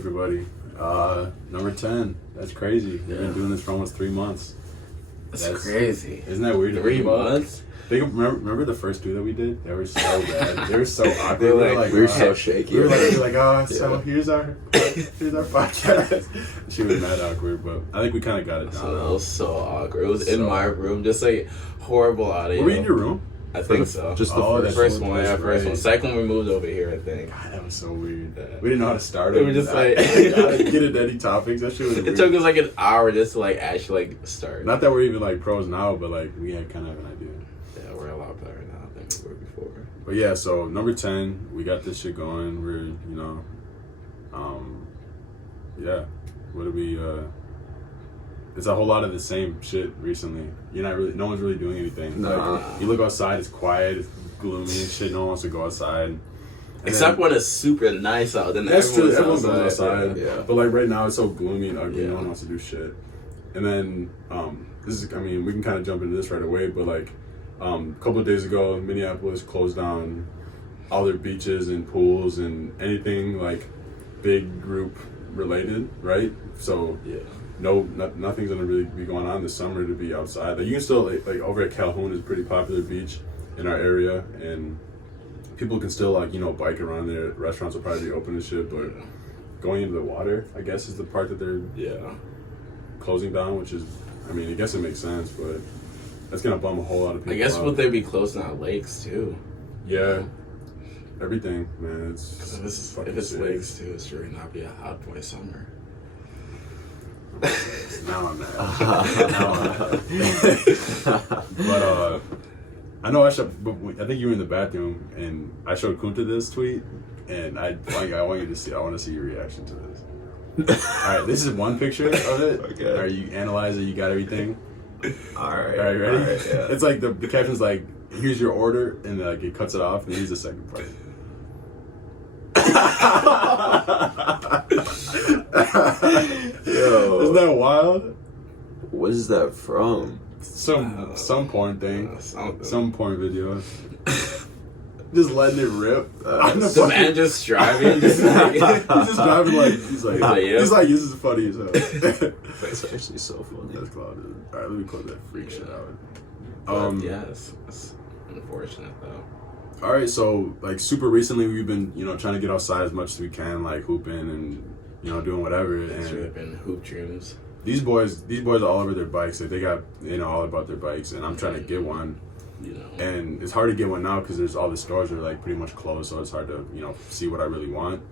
everybody. Number 10. That's crazy. We've been doing this for almost 3 months. That's crazy. Isn't that weird? 3 months? Remember the first two that we did? They were so bad. They were so awkward. We were so shaky. We were like, oh, so here's our podcast. She was mad awkward, but I think we kind of got it down. So it was so awkward. It was in my room, just like horrible audio. Were we in your room? I think so. Just the first one. Yeah, first one. Second one we moved over here, I think. God, that was so weird. We didn't know how to start it. We were just like get into any topics. That shit was weird. It took us like an hour just to like actually like start. Not that we're even like pros now, but like we had kind of an idea. Yeah, we're a lot better now than we were before. But yeah, so number 10, we got this shit going. We're yeah. What do we? It's a whole lot of the same shit recently. No one's really doing anything. Nah. Like, you look outside, it's quiet, it's gloomy and shit. No one wants to go outside. Except when it's super nice out. Then that's true. everyone's Everyone's outside. Yeah. But like right now, it's so gloomy and ugly. Yeah. No one wants to do shit. And then we can kind of jump into this right away. But like a couple of days ago, Minneapolis closed down all their beaches and pools and anything like big group related, right? So Yeah. Nothing's gonna really be going on this summer to be outside. Like you can still like over at Calhoun is a pretty popular beach in our area, and people can still bike around there. Restaurants will probably be open and shit, but going into the water, I guess, is the part that they're closing down, which is, I mean, I guess it makes sense, but that's gonna bum a whole lot of people. I guess out. would they be closing out lakes too? Yeah, everything, man. It's if it's lakes too, it's sure not be a hot boy summer. Now I'm mad. But I know I think you were in the bathroom, and I showed Kunta this tweet, and I want you to see. I want to see your reaction to this. All right, this is one picture of it. Okay. Are you analyze it? You got everything. All right, ready? All right, yeah. It's like the caption's like, "Here's your order," and like it cuts it off, and here's the second part. Yo, isn't that wild? What is that from? Some porn thing, Something. some porn video. Just letting it rip. The man just driving. Just like, he's just driving like he's like this is funny as hell. That's actually so funny. That's clouded. All right, let me close that freak shit out. Yes, it's unfortunate though. All right, so like super recently we've been trying to get outside as much as we can, like hooping and doing whatever. It's And really been hoop dreams. these boys are all over their bikes. Like they got all about their bikes, and I'm trying to get one. And it's hard to get one now because there's all the stores are like pretty much closed, so it's hard to see what I really want.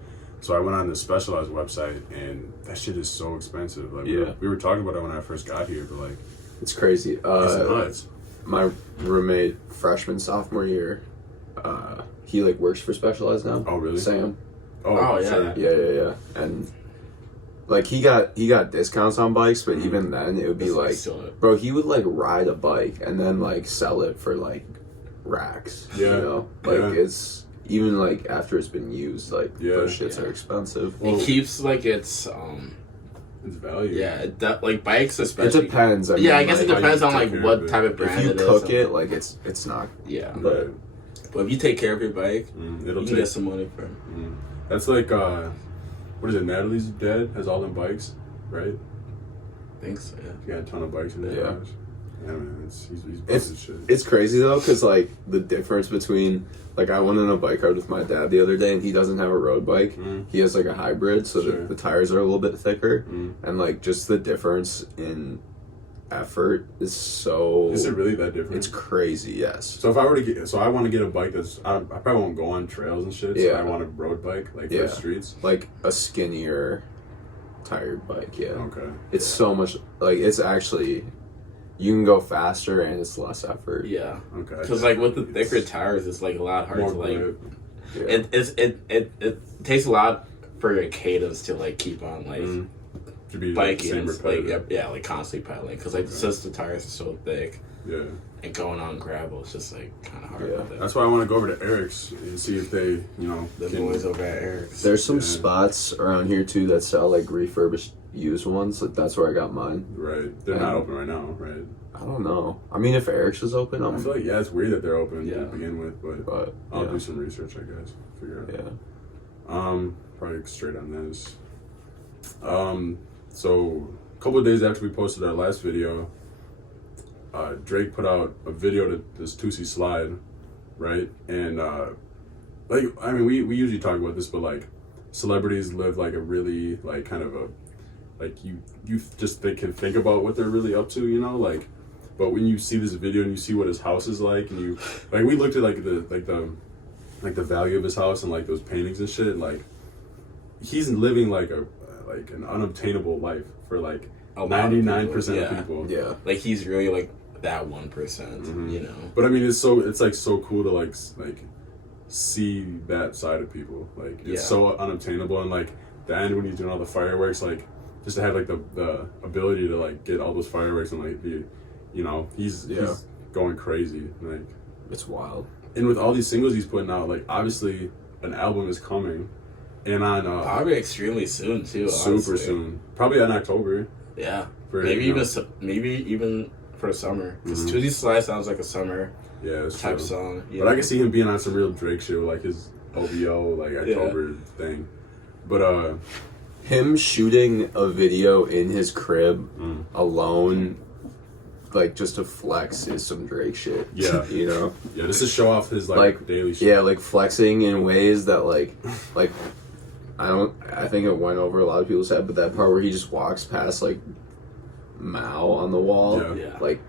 So I went on the Specialized website, and that shit is so expensive. Like we were talking about it when I first got here, but like It's crazy. it's nuts. My roommate, freshman, sophomore year, he like works for Specialized now. Oh really? Sam. Oh, yeah. sure. Yeah. And like he got discounts on bikes, but even then it would be like, bro, he would like ride a bike and then like sell it for like racks. Yeah. It's even like after it's been used, like those shits are expensive. It keeps like its value. Yeah, like bikes especially. It depends. I guess mean, it depends on take like care what of it. type of brand if you it is. cook it, like it's not. Yeah, Right. but if you take care of your bike, It'll you take get some money for it. That's like what is it? Natalie's dad has all them bikes, right? I think so, yeah. He got a ton of bikes in his Yeah. garage. Yeah, man, he's busting shit. It's crazy though, because like the difference between like I went on a bike ride with my dad the other day, and he doesn't have a road bike. He has like a hybrid, so the tires are a little bit thicker, and like just the difference in effort is so. Is it really that different? It's crazy, yes. So if I were to get, I want to get a bike that's I probably won't go on trails and shit. So I want a road bike like for streets. Like a skinnier, tired bike. Yeah. Okay. It's so much like it's actually. You can go faster and it's less effort. Yeah. Okay. Because like with the thicker tires, it's like a lot harder to like. It takes a lot for your cadence to like keep on like biking and like constantly pedaling because like since the tires are so thick. Yeah. And going on gravel, it's just like kind of hard. Yeah. That's why I want to go over to Eric's and see if they the boys over at Eric's. There's some spots around here too that sell like refurbished used ones. Like that's where I got mine. Right. They're not open right now, right? I don't know. I mean, if Eric's is open, I feel like it's weird that they're open to Yeah. begin with, but I'll do some research, I guess. Figure out. Yeah. Probably straight on this. So a couple of days after we posted our last video, Drake put out a video to this Tusi Slide, right? And like, I mean, we usually talk about this, but like, celebrities live like a really like kind of a like you just can think about what they're really up to, you know, like. But when you see this video and you see what his house is like, and you like, we looked at like the value of his house and like those paintings and shit, like he's living like an unobtainable life for like 99% of people. Yeah, like he's really like that 1%, you know. But I mean, it's like so cool to like see that side of people. Like it's so unobtainable, and like the end when he's doing all the fireworks, like just to have like the ability to like get all those fireworks and like be, you know, he's going crazy. Like it's wild. And with all these singles he's putting out, like obviously an album is coming, and on probably extremely soon too. Super honestly. soon, probably in October. Yeah, for, maybe even for summer. Because Tusi Slide sounds like a summer type song. But I can see him being on some real Drake shit, like his OVO, like October thing. But him shooting a video in his crib alone, like just to flex, is some Drake shit. Yeah, you know. Yeah, just to show off his like daily shit. Yeah, like flexing in ways that like I think it went over a lot of people's head, but that part where he just walks past like Mao on the wall, like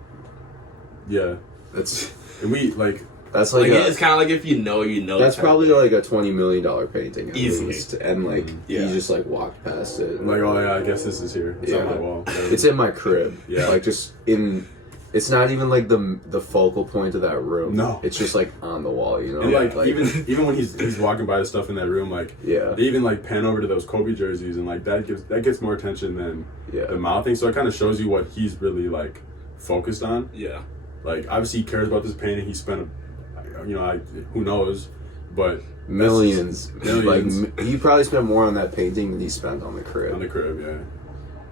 that's and we like. That's like it's kind of like if you know. That's probably like a $20 million painting at easily, least. And like he just like walked past it. Like, oh yeah, I guess this is here. It's on my wall. It's in my crib. Yeah, like just in. It's not even like the focal point of that room. No, it's just like on the wall, you know. And like even when he's walking by the stuff in that room, like they even like pan over to those Kobe jerseys, and like that gets more attention than the Mao thing. So it kind of shows you what he's really like focused on. Yeah, like obviously he cares about this painting. He spent who knows, but millions. Like he probably spent more on that painting than he spent on the crib. Yeah.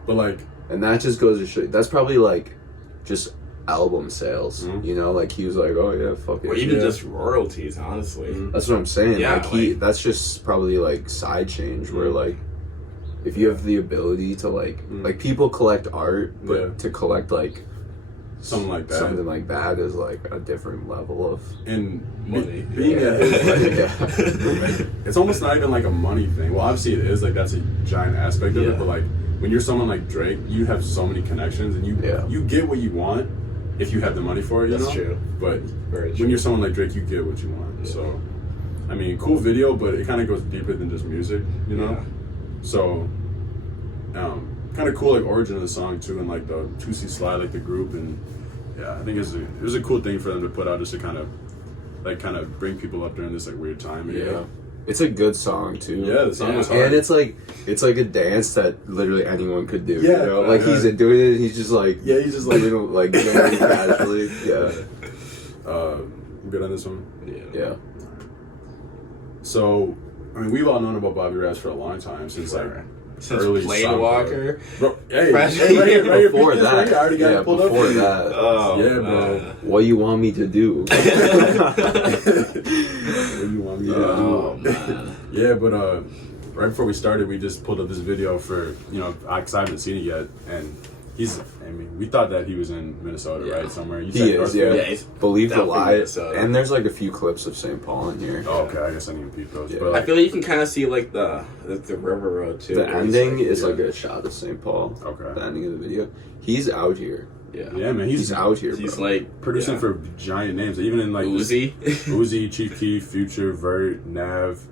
But like, and that just goes to show that's probably like just album sales. You know, like he was like, oh yeah, fuck it. Or even just royalties, honestly. That's what I'm saying. Yeah, like that's just probably like side change where like if you have the ability to like people collect art, but to collect like something like that is like a different level of money. Being at his, it's almost not even like a money thing. Well, obviously it is, like that's a giant aspect of it, but like when you're someone like Drake, you have so many connections, and you get what you want if you have the money for it. That's true. But when you're someone like Drake, you get what you want. Yeah. So, I mean, cool video, but it kind of goes deeper than just music, you know. Yeah. So, kind of cool like origin of the song too, and like the Tusi Slide, like the group, and I think it was a cool thing for them to put out just to kind of bring people up during this like weird time. Yeah. It's a good song too. Yeah, the song was hard. And it's like a dance that literally anyone could do. Yeah, you know? Like he's doing it. He's just like like very casually. Yeah. I'm good on this one. Yeah. So, I mean, we've all known about Bobby Rass for a long time since early Plane Walker. Bro, right before that. I already got it pulled before up. that. Oh, yeah, bro. What you want me to do? What you want me to do? Oh, man. Yeah, but right before we started, we just pulled up this video for, because I haven't seen it yet, and we thought that he was in Minnesota, right? Somewhere. He is, yeah. Believe the lie. Minnesota. And there's like a few clips of St. Paul in here. Oh, okay. I guess I didn't even peep those. Yeah. But I feel like you can kind of see like the River Road too. The ending is like a shot of St. Paul. Okay. The ending of the video. He's out here. Yeah, man. He's out here, bro. He's like producing for giant names. Even in like Uzi, Chief Keef, Future, Vert, Nav,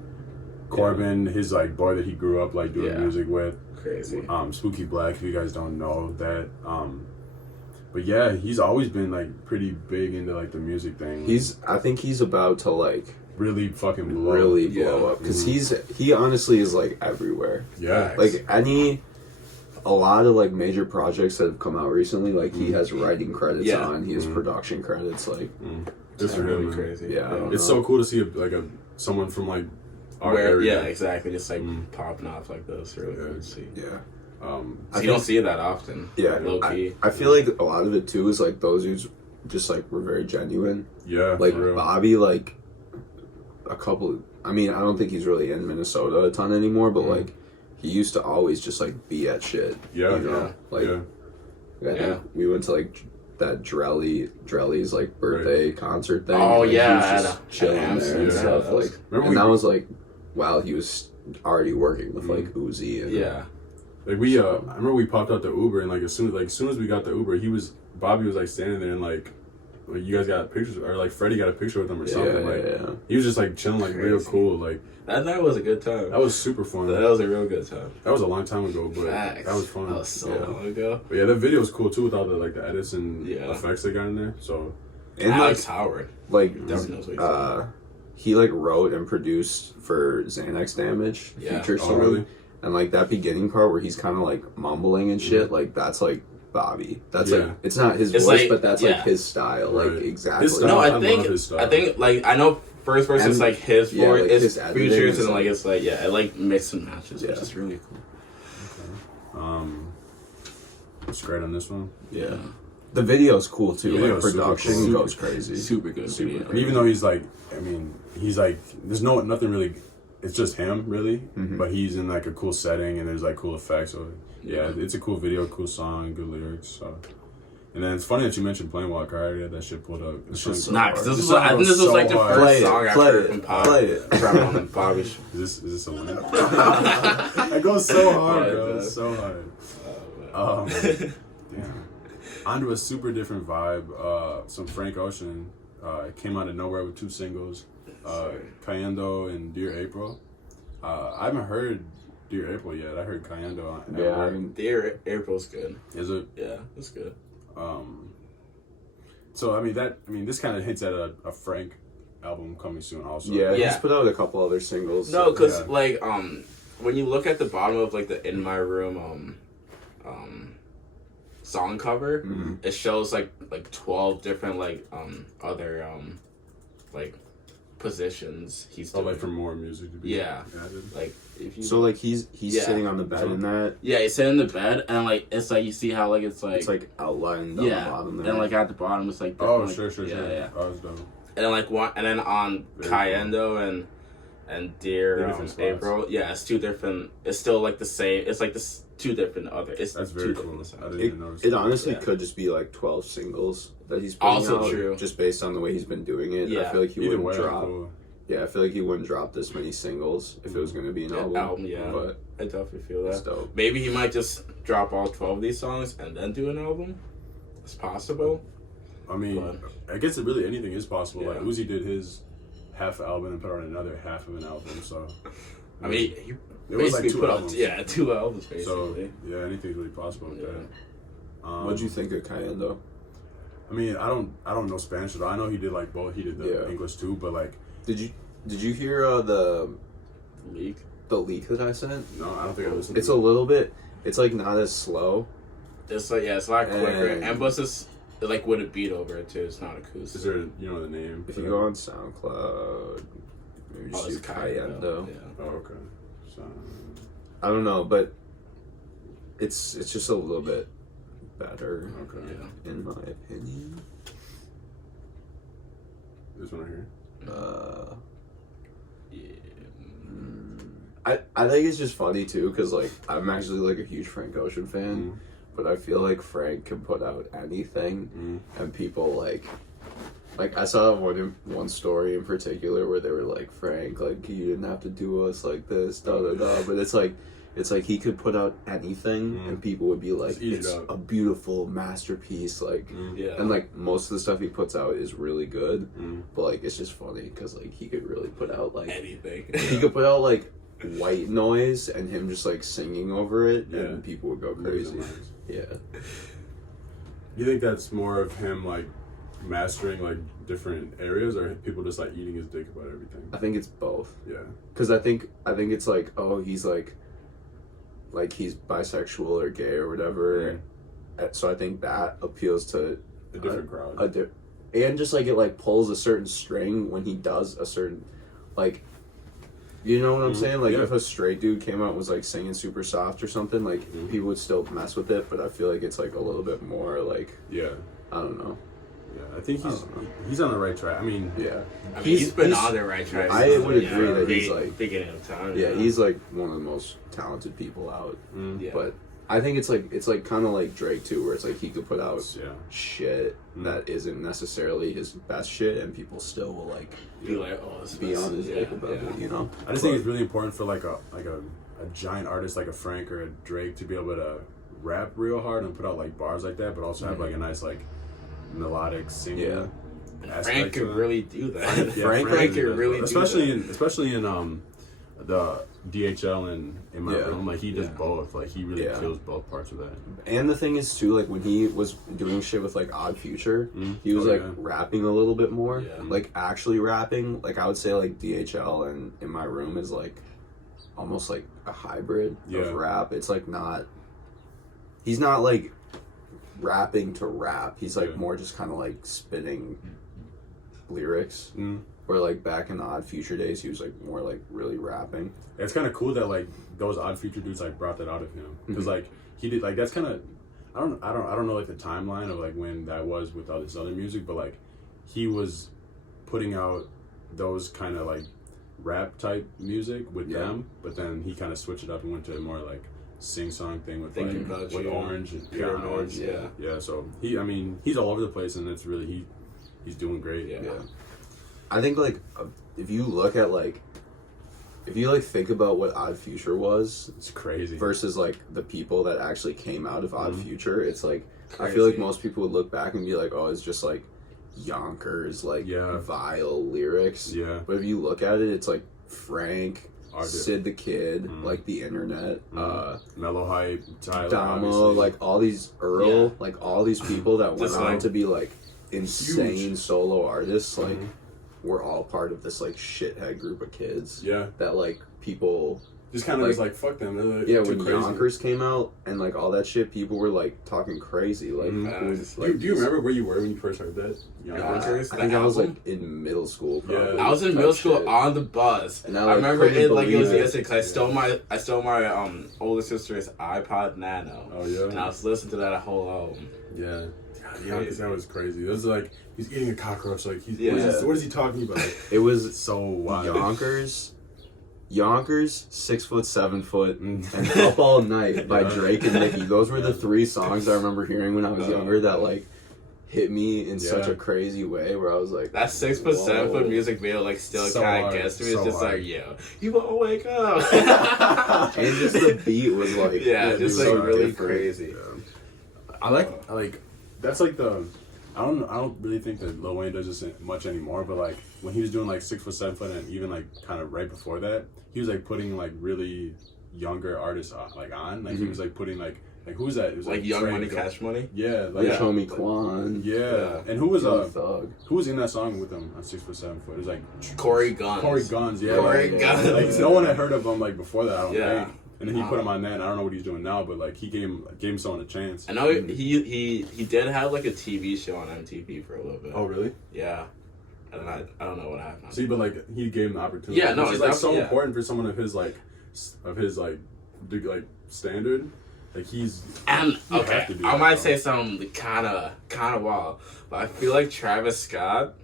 Corbin, his like boy that he grew up like doing music with. Crazy. Spooky Black, if you guys don't know that. But yeah, he's always been like pretty big into like the music thing. I think he's about to like really fucking blow up because he honestly is like everywhere. Yeah. Like a lot of like major projects that have come out recently, like he has writing credits on, he has production credits, like this is really crazy. Yeah. It's so cool to see someone from like our area. Yeah, exactly. Just like popping off like this. Really cool to see. Yeah. So you don't see it that often. Yeah. Low key. I feel like a lot of it too is like those dudes just like were very genuine. Yeah. Like Bobby, like I don't think he's really in Minnesota a ton anymore, but like he used to always just like be at shit. Yeah, you know? Like, I think we went to like that Drelly's like birthday concert thing. Oh and, like, yeah, he was just chilling there and stuff. That was like while he was already working with like Uzi and like I remember we popped out the Uber and like as soon as we got the Uber, Bobby was like standing there and like you guys got pictures or like Freddie got a picture with him or something. He was just like chilling like real cool like. That night was a good time. That was super fun. That was a real good time. That was a long time ago, but that was fun. That was so long ago. But yeah, that video was cool too with all the like the edits and effects they got in there. So and Alex Howard, like he like wrote and produced for Xanax Damage feature song. Really? And like that beginning part where he's kind of like mumbling and shit, like that's like Bobby. That's like it's not his voice, like, but that's like his style, like exactly. His style, no, I think like I know first verse is like his voice, like his features, and like it's like it like mix and matches, which is really cool. Okay. What's great on this one? Yeah. The video's cool too. The like production cool. goes crazy. Super good. And even though he's like, there's nothing really. It's just him really, but he's in like a cool setting and there's like cool effects. So yeah, it's a cool video, cool song, good lyrics. So. And then it's funny that you mentioned Plain Walk. I already had that shit pulled up. It's just I think this was like the first song I heard from Pop. Play it. From Bobby. Is this a win? I go so hard, bro. So hard. Damn. Onto a super different vibe. Some Frank Ocean came out of nowhere with 2 singles, Cayendo and Dear April. I haven't heard Dear April yet. I heard Cayendo. Dear April's good. Is it? Yeah, it's good. So this kind of hints at a Frank album coming soon also. Yeah, he's put out a couple other singles. No, because like when you look at the bottom of like the In My Room song cover, it shows like 12 different like other like positions he's doing. Like for more music to be added. Like if you like he's sitting on the bed in that. Yeah, he's sitting in the bed and like it's like you see how like it's like outlined on the bottom there. And like at the bottom it's like sure. Yeah. Oh, that's dope. And then like one and then on Cayendo and Dear April, it's 2 different. It's still like the same. It's like this 2 different other. That's very cool. I didn't even notice. It honestly could just be like 12 singles that he's putting also out, true. Just based on the way he's been doing it. Yeah. I feel like he wouldn't drop. Cool. Yeah, I feel like he wouldn't drop this many singles if it was going to be an album. But I definitely feel that. That's dope. Maybe he might just drop all 12 of these songs and then do an album. It's possible. I mean, I guess really anything is possible. Like Uzi did his half album and put out another half of an album. So I mean, he it was like 2 albums. 2 albums basically. So anything's really possible with that. What'd you think of Cayendo? I mean, I don't know Spanish at all. I know he did like both. He did the English too, but like. Did you hear the leak? The leak that I sent? No, I don't think I listened. It's a little bit. It's like not as slow. It's like it's a lot quicker. And plus it's like with a beat over it too. It's not acoustic. Is there the name? If you go on SoundCloud, maybe just do Cayendo. Yeah. Oh, okay. So I don't know, but it's just a little bit better. Okay. Yeah. In my opinion. This one right here. I think it's just funny too because like I'm actually like a huge Frank Ocean fan, but I feel like Frank can put out anything, and people like I saw one story in particular where they were like, Frank, like you didn't have to do us like this, da da da, but it's like he could put out anything and people would be like, it's a beautiful masterpiece, like and like most of the stuff he puts out is really good, but like it's just funny because like he could really put out like anything. He could put out like white noise and him just like singing over it and people would go crazy. Yeah. You think that's more of him like mastering like different areas, or people just like eating his dick about everything? I think it's both. Yeah. Because I think it's like, oh, he's like he's bisexual or gay or whatever. So I think that appeals to a different crowd. And just like it like pulls a certain string when he does a certain like, you know what I'm saying? Like if a straight dude came out and was like singing super soft or something, like people would still mess with it, but I feel like it's like a little bit more like, I don't know. I think he's on the right track. I mean, he's been on the right track. I would agree that he's like beginning of time. Yeah, he's like one of the most talented people out. Yeah. But I think it's like kind of like Drake too, where it's like he could put out shit that isn't necessarily his best shit, and people still will like be like, oh, it's be on his dick about it, you know. I just think it's really important for like a giant artist like a Frank or a Drake to be able to rap real hard and put out like bars like that, but also have like a nice like melodic singing. Frank could really do that. Frank could really do that. Especially in the DHL and in my room, like he does both. Like he really kills both parts of that. And the thing is too, like when he was doing shit with like Odd Future, he was rapping a little bit more, like actually rapping. Like I would say like DHL and In My Room is like almost like a hybrid of rap. It's like he's not like rapping to rap. He's like more just kind of like spitting lyrics. Or like back in the Odd Future days, he was like more like really rapping. It's kind of cool that like those Odd Future dudes like brought that out of him, because like he did like that's kind of I don't know like the timeline of like when that was with all this other music, but like he was putting out those kind of like rap type music with them, but then he kind of switched it up and went to a more like sing song thing with with Orange and Pure Orange. So he's all over the place, and it's really he's doing great. I think like if you look at like if you like think about what Odd Future was, it's crazy versus like the people that actually came out of Odd Future. It's like crazy. I feel like most people would look back and be like, oh, it's just like Yonkers, like vile lyrics. But if you look at it, it's like Frank, Sid the Kid, like the internet, Mellow Hype, Tyler, Damo, like all these Earl, like all these people that went on to be like insane solo artists, like we're all part of this like shithead group of kids. That like people just kind of was like fuck them. They're like, when Yonkers came out and like all that shit, people were like talking crazy. Like, do you remember where you were when you first heard that? Yonkers. I think I was like in middle school. Probably. I was in middle school on the bus. And I remember it like it was yesterday because I stole my older sister's iPod Nano. Oh yeah. And I was listening to that whole album. Yeah. Yonkers, that was crazy. It was like he's eating a cockroach. Like what is he talking about? It was so wild. Yonkers, 6 foot, 7 foot, and Up All Night by Drake and Nicki. Those were the three songs I remember hearing when I was younger that like hit me in such a crazy way where I was like, that 6 foot, 7 foot music video like still kind of gets me. It's just like, yo, you won't wake up. And just the beat was like, just like really crazy. I like that's like the. I don't really think that Lil Wayne does this much anymore, but like when he was doing like 6 foot, 7 foot, and even like kind of right before that, he was like putting like really younger artists on. Like he was like putting like who's that? It was like Young Money, Cash Money. Yeah, like Homie Quan. Yeah, and who was in that song with him on 6 foot, 7 foot? It was like Corey Guns. Yeah, Corey Guns. Like no one had heard of him like before that. I don't think. And then he put him on that, and I don't know what he's doing now, but like he gave someone a chance. I know he did have like a TV show on MTV for a little bit. Oh really? Yeah. And I don't know what happened. See, but like he gave him the opportunity. Yeah, no, it's like so important for someone of his standard. Like he's I might say something kind of wild, but I feel like Travis Scott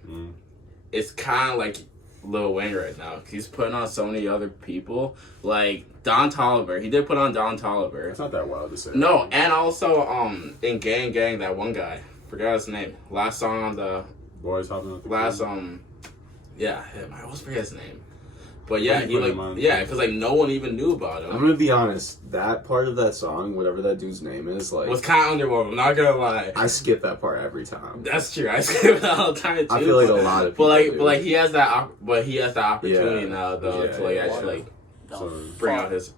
is kind of like Lil Wayne right now. He's putting on so many other people, like Don Toliver. He did put on Don Toliver. It's not that wild to say. No, and also in Gang that one guy, forgot his name. Last song on the Boys Hopping with the last I always forget his name. But because like no one even knew about him. I'm gonna be honest, that part of that song, whatever that dude's name is, like was kind of underwhelming. I'm not gonna lie. I skip that part every time. That's true. I skip it all the time too. I feel like a lot of people. But he has that opportunity now though to like actually bring out his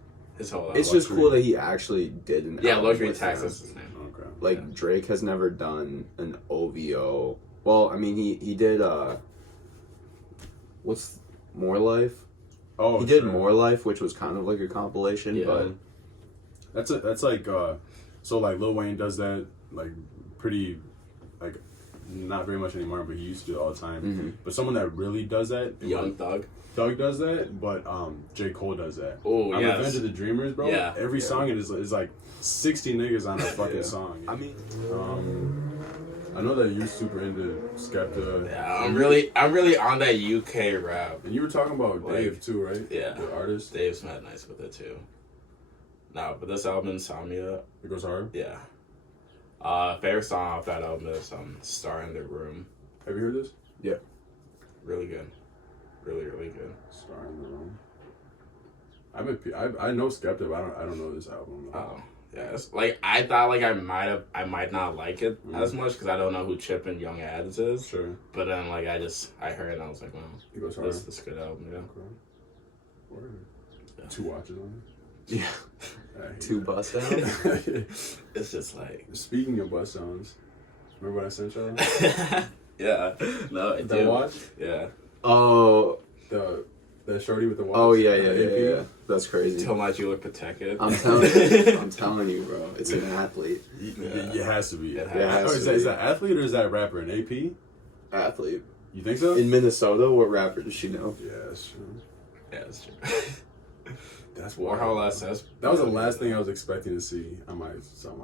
whole album. It's just cool that he actually did an album. Luxury Tax is his name. Okay. Like Drake has never done an OVO. Well, I mean he did what's More Life? Oh, he did More Life, which was kind of like a compilation, but that's like so like Lil Wayne does that like pretty like not very much anymore, but he used to do it all the time. But someone that really does that, Young Thug does that, but J. Cole does that. Oh yeah, Revenge of the Dreamers, bro. Yeah, every song is like 60 niggas on a fucking song. I mean, I know that you're super into Skepta. Yeah, I'm really on that UK rap. And you were talking about Like, Dave too, right? Yeah. The artist. Dave's mad nice with it too. No, but this album, Insomnia. It goes hard. Yeah. Favorite song off that album is Star in the Room. Have you heard this? Yeah. Really good. Really, really good. Star in the Room. I know Skepta, but I don't know this album. Oh. Yeah, it's, like I thought, like I might not like it as much because I don't know who Chip and Young Ads is. Sure. But then, like I heard it and I was like, wow, It goes hard. this is a good album. Yeah. Okay. Word. Yeah. 2 watches on Yeah. it. 2 bust downs. It's just like. Speaking of bust downs, remember what I sent y'all? Yeah. No, I That do. watch? Yeah. Oh. That shorty with the watch. Oh yeah. That's crazy. Tell my you look protected. I'm telling you, bro. It's an athlete. It has to be. It has to Is be. that athlete or is that rapper an AP? Athlete. You think so? In Minnesota, what rapper does she know? Yeah, that's true. Yeah, that's true. That's Warhol SS. That was the last thing I was expecting to see on my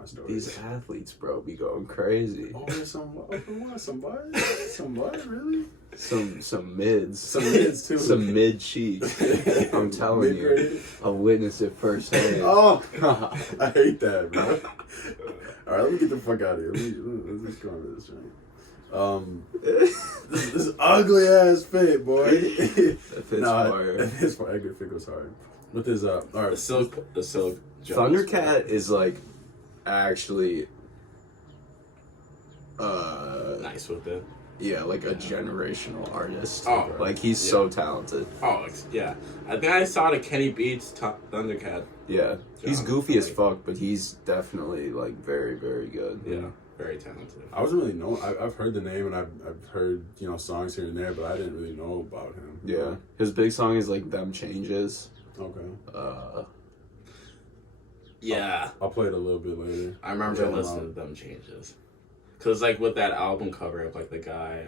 story. These athletes, bro, be going crazy. Oh, there's somebody, really? Some mids. Some mids too. Some mid cheeks. I'm telling you. Mid-grade. I witnessed it firsthand. Oh, I hate that, bro. All right, let me get the fuck out of here. Let's go on to this, this ugly ass fit, boy. That fits fire. That fits fire. Edgar fit goes hard. With his all right, The silk Jones. Thundercat is like actually Nice with it. yeah, like a generational artist. Oh, like he's so talented. Oh, yeah. I think I saw the Kenny Beats Thundercat. Yeah. He's John, goofy as like- fuck, but he's definitely like very, very good. Yeah, very talented. I wasn't really know. I've heard the name and I've heard songs here and there, but I didn't really know about him. Yeah. His big song is like Them Changes. Okay. Yeah, I'll play it a little bit later. I remember listening to Them Changes. Cause like with that album cover of like the guy,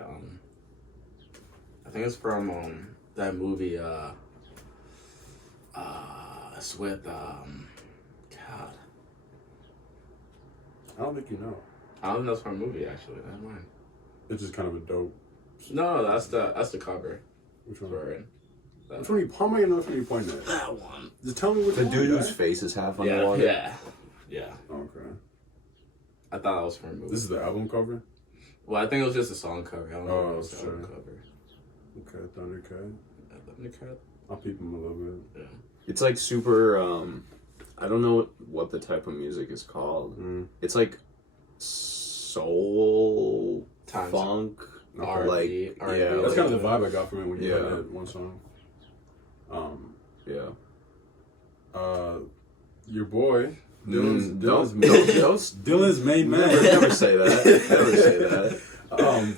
I think it's from that movie. It's with God. I don't think you know. I don't think that's from a movie actually. Never mind. It's just kind of a dope. No, that's the cover. Which one? For it. Which one? How am I gonna know which one you're pointing at? That one. Just tell me which The one. dude whose guy. face is half Yeah, underwater. yeah. Okay. I thought that was from a movie. This is the album cover. Well, I think it was just a song cover. I don't know if it was the sure. album cover. Okay, Thundercat. Thundercat? I'll peep him a little bit. Yeah. It's like super I don't know what the type of music is called. It's like soul Times funk. R&B, like R&B, yeah, That's like, kind of the vibe I got from it when you Yeah. played that one song. yeah. Your boy Dylan's Dylan's main man. Never say that. Never say that.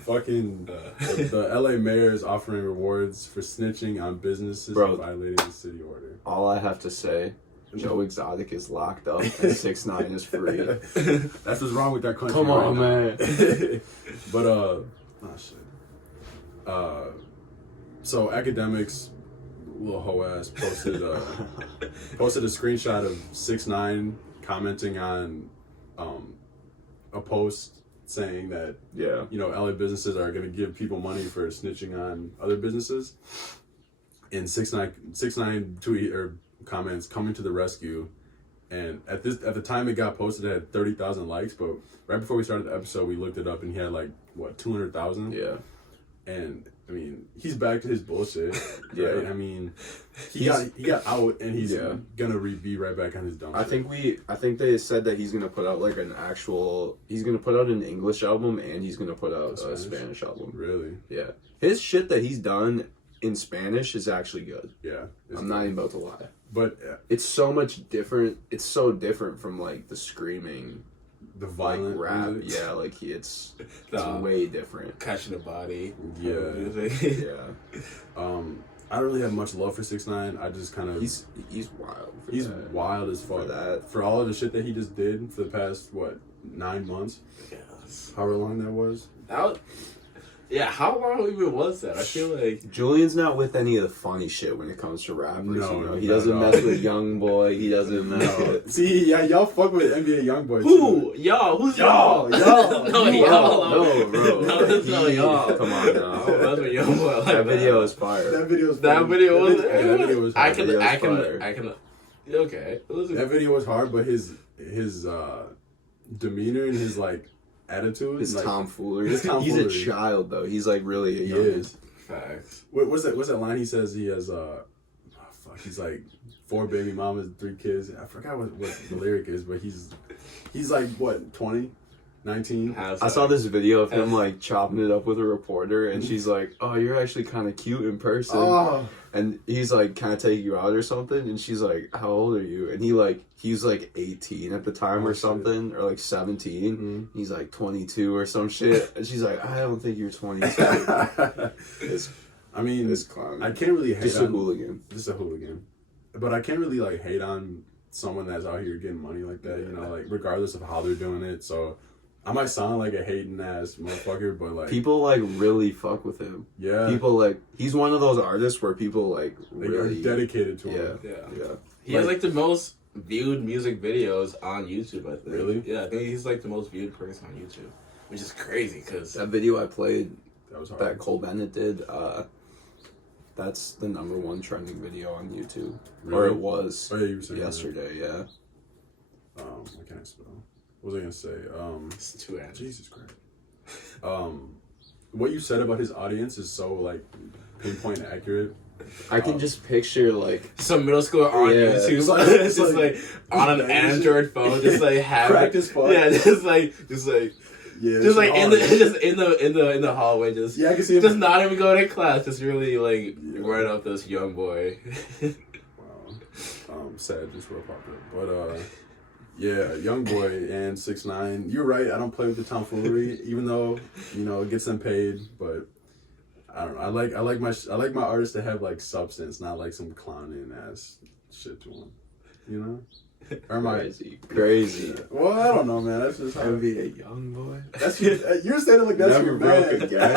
Fucking the LA mayor is offering rewards for snitching on businesses Bro. and violating the city order. All I have to say, Joe Exotic is locked up and 6ix9ine is free. That's what's wrong with that country. Come on, right now. man. But oh shit. So academics, little hoe ass posted a screenshot of 6ix9ine commenting on a post saying that LA businesses are going to give people money for snitching on other businesses, and 6ix9ine tweet or comments coming to the rescue. And at the time it got posted, it had 30,000 likes. But right before we started the episode, we looked it up, and he had like 200,000. Yeah. And I mean, he's back to his bullshit. Yeah. Right? I mean, he got out, and he's gonna be right back on his dumb shit. I think they said that he's gonna put out like he's gonna put out an English album and he's gonna put out a Spanish album. Really? Yeah. His shit that he's done in Spanish is actually good. Yeah. I'm not even about to lie. But it's so much different. It's so different from like the screaming, the violent rap. music. Yeah, like it's way different. Catching the Body. Yeah. Yeah. I don't really have much love for 6ix9ine. I just kind of He's wild. He's wild as fuck. For all of the shit that he just did for the past 9 months. Yes. However long that was. Yeah, how long even was that? I feel like Julian's not with any of the funny shit when it comes to rappers. No, you know? He not doesn't at mess all. with Young Boy. He doesn't mess with. See, yeah, y'all fuck with NBA YoungBoy. who? Y'all? Who's y'all? Y'all. No, You y'all. No, bro. No, there's no y'all. Come on now. Oh, that's what young boy like That video is fire. That video was That funny. video was. That video was I hard. can. Video's I can. fire. I can. Okay. It was That video was hard, but his demeanor and his like attitude, His like, tomfoolery. his He's tomfoolery. a child though. He's like really a He young. is. facts. What's that line he says? He has he's like 4 baby mamas, 3 kids. I forgot what the lyric is, but he's like what, 20, 19. I saw this video of him like chopping it up with a reporter, and she's like, "Oh, you're actually kind of cute in person." Oh, And he's like, "Can I take you out or something?" And she's like, "How old are you?" And he's like 18 at the time or something, or like 17. Mm-hmm. He's like 22 or some shit. And she's like, "I don't think you're 22." I mean, This clown. I can't really hate Just on a hooligan. Just a hooligan, but I can't really like hate on someone that's out here getting money like that. You know, like regardless of how they're doing it. So I might sound like a hating ass motherfucker, but like People like really fuck with him. yeah, People like he's one of those artists where people like they really are dedicated to Yeah. him. Yeah. Yeah. He has like the most viewed music videos on YouTube. I think. Really? Yeah, I think he's like the most viewed person on YouTube, which is crazy because That video I played That was hard. that Cole Bennett did, that's the #1 trending video on YouTube. Or Really? it was Oh yeah, you were saying yesterday, yeah. What can I spell? What was I gonna say? it's 2 N's. Jesus Christ. What you said about his audience is so like pinpoint accurate. I can just picture like Some middle schooler on Yeah. YouTube, It's like- just like on an Android phone, just like having, Cracked as fuck. yeah, just like Yeah, just like hard. in the hallway, just Yeah, I can see him. just not even going to class, just really like right up this young boy. Wow. Sad just real popular. But yeah, young boy and 6ix9ine. You're right. I don't play with the tomfoolery, even though it gets them paid. But I don't know. I like my artists to have like substance, not like some clowning ass shit to them. You know? Or am I? crazy. Well, I don't know, man. That's just how. Be a young boy. That's you're saying it like that's Never your broke man. again.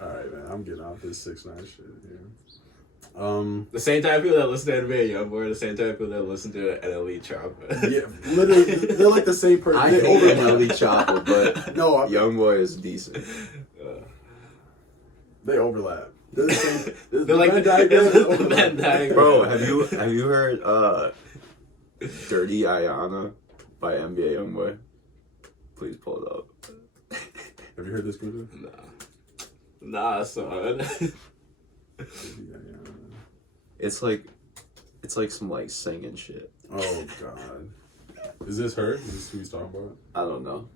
All right, man. I'm getting off this 6ix9ine shit here. The same type of people that listen to NBA YoungBoy, the same type of people that listen to an Elite Chopper. Yeah, literally, they're like the same person. I They hate overlap. Ellie Chopper, but No, young boy is decent. they overlap. They're the same. They're like Venn the diagram. Venn diagram. Bro, have you heard Dirty Ayana by NBA Youngboy? Please pull it up. Have you heard this movie? Nah, son. It's like some like singing shit. Oh God, is this her? Is this who he's talking about? I don't know.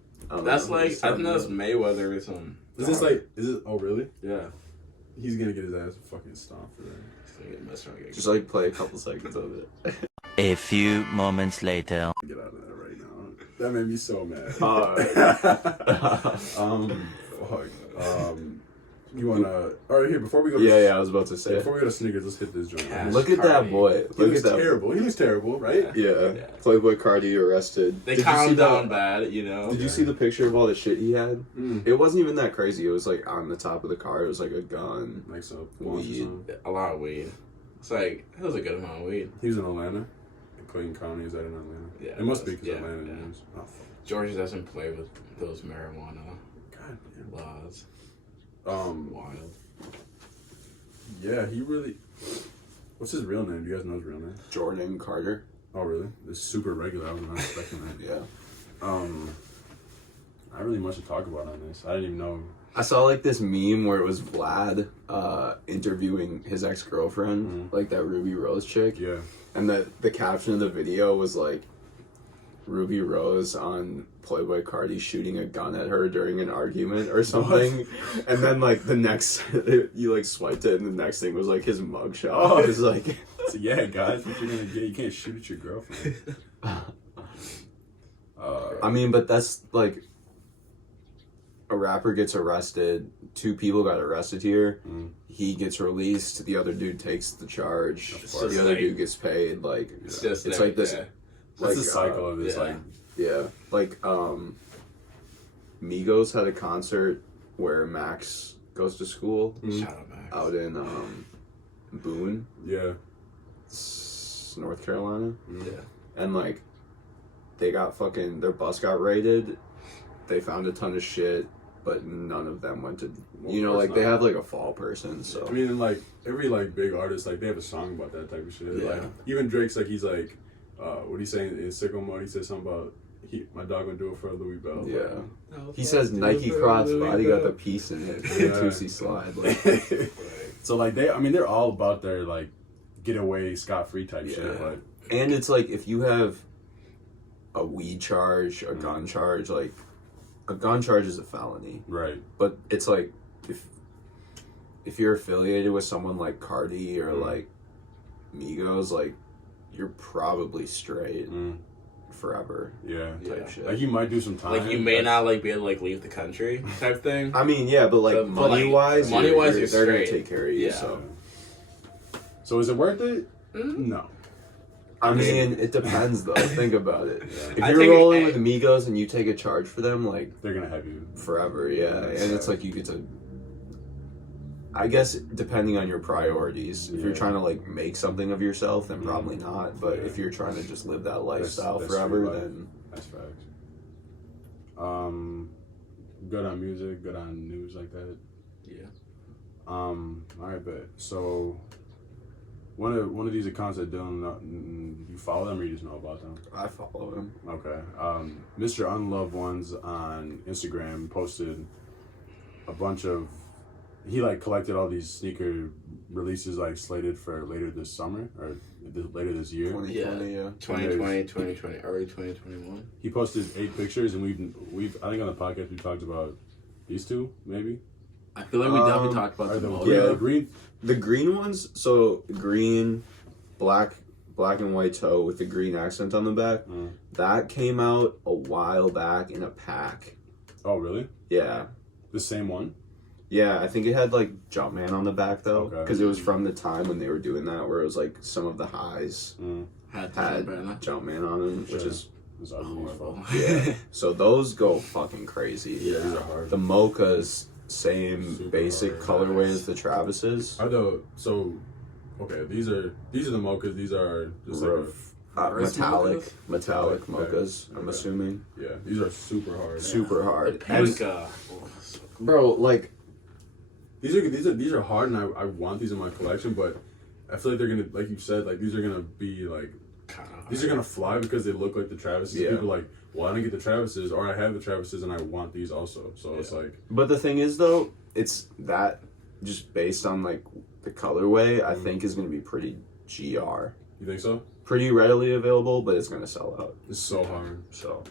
That's like I think that's Mayweather or something. Is this like? Is it? Oh really? Yeah. He's gonna get his ass fucking stomped for that. He's gonna get messed around. Just like play a couple seconds of it. A few moments later. Get out of that right now. That made me so mad. Fuck. You wanna? All right, here before we go. Yeah, I was about to say. Before we go to Snickers, let's hit this joint. Yeah. Look at that boy. He Look looks at that. terrible. He looks terrible, right? Yeah. Yeah. Playboy Cardi arrested. They Did you calm see him down the- bad, you know. Did you see the picture of all the shit he had? Mm. It wasn't even that crazy. It was like on the top of the car. It was like a gun. Like so. Weed. A lot of weed. It's like it was a good amount of weed. He was in Atlanta. In Clayton County. Is that in Atlanta? Yeah, It must be it because was. Yeah, Atlanta yeah. news. Oh, fuck. Georgia doesn't play with those marijuana God damn. laws. Um. Wild. Yeah, he really. What's his real name? Do you guys know his real name? Jordan Carter. Oh, really? It's super regular. I was not expecting that. Yeah. Not really much to talk about on this. I didn't even know. I saw like this meme where it was Vlad interviewing his ex-girlfriend, like that Ruby Rose chick. Yeah. And the caption of the video was like Ruby Rose on Playboy Cardi shooting a gun at her during an argument or something. And then like the next you like swiped it and the next thing was like his mugshot. Oh. It was like So yeah, guys, what you're gonna get? You can't shoot at your girlfriend. I mean, but that's like a rapper gets arrested. 2 people got arrested here. He gets released. The other dude takes the charge. course. The other Like- dude gets paid. Like It's just it's that, like this. yeah. That's Like the cycle of this. yeah. Like, Yeah, like Migos had a concert where Max goes to school. Shout out Max. Out in Boone. Yeah. North Carolina. Yeah. And like they got their bus got raided. They found a ton of shit, but none of them went to they have like a fall person, so I mean, like every like big artist, like they have a song about that type of shit. Yeah. Like even Drake's like he's like what he's saying in Sicko Mode, he says something about my dog would do it for a Louis Bell. yeah. Like, He says Nike Crocs body got the piece in it. Yeah. Tusi slide. Like, so like they're all about their like get away scot free type shit. Like, and it's like if you have a weed charge, a gun charge, like a gun charge is a felony. right. But it's like if you're affiliated with someone like Cardi or like Migos, like you're probably straight forever. Yeah. Type shit. Like you might do some time. Like you may not like be able to like leave the country type thing. I mean, yeah, but like But, money wise, you're they're gonna straight. take care of you. Yeah. So is it worth it? No. I mean, it depends though. Think about it. If I you're think rolling with Amigos and you take a charge for them, like They're gonna have you forever, yeah. And it's like you get to. I guess depending on your priorities, if you're trying to like make something of yourself, then probably not. But if you're trying to just live that lifestyle that's forever, true life. then That's facts. Good on music, good on news like that. Yeah. All right, bet. So, one of these accounts that Dylan, you follow them or you just know about them? I follow him. Okay. Mr. Unloved Ones on Instagram posted a bunch of. He like collected all these sneaker releases like slated for later this summer or later this year. 2020, yeah. 2020, 2020, early 2021. He posted 8 pictures, and we've I think on the podcast we talked about these two maybe. I feel like we definitely talked about Or the the most. Yeah. green. The green ones, so green, black and white toe with the green accent on the back. That came out a while back in a pack. Oh really? Yeah. The same one? Yeah, I think it had like Jumpman on the back though, Okay. because it was from the time when they were doing that, where it was like some of the highs Had had Jumpman. Jumpman on them, which is It's ugly as fuck. yeah. So those go fucking crazy. Yeah, these are hard. The mochas, same Super basic hard. colorway as the Travis's. Are the okay? These are the mochas. These are just like Metallic Okay. mochas. I'm Okay. assuming. yeah. These are super hard. Super hard. The And, pink, bro, like These are hard, and I want these in my collection, but I feel like they're gonna, like you said, like these are gonna be like these are gonna fly because they look like the Travises. Yeah. People are like, well, I didn't get the Travises, or I have the Travises and I want these also. So it's like, but the thing is though, it's that just based on like the colorway, I think is gonna be pretty GR. you think so? Pretty readily available, but it's gonna sell out. It's so hard. So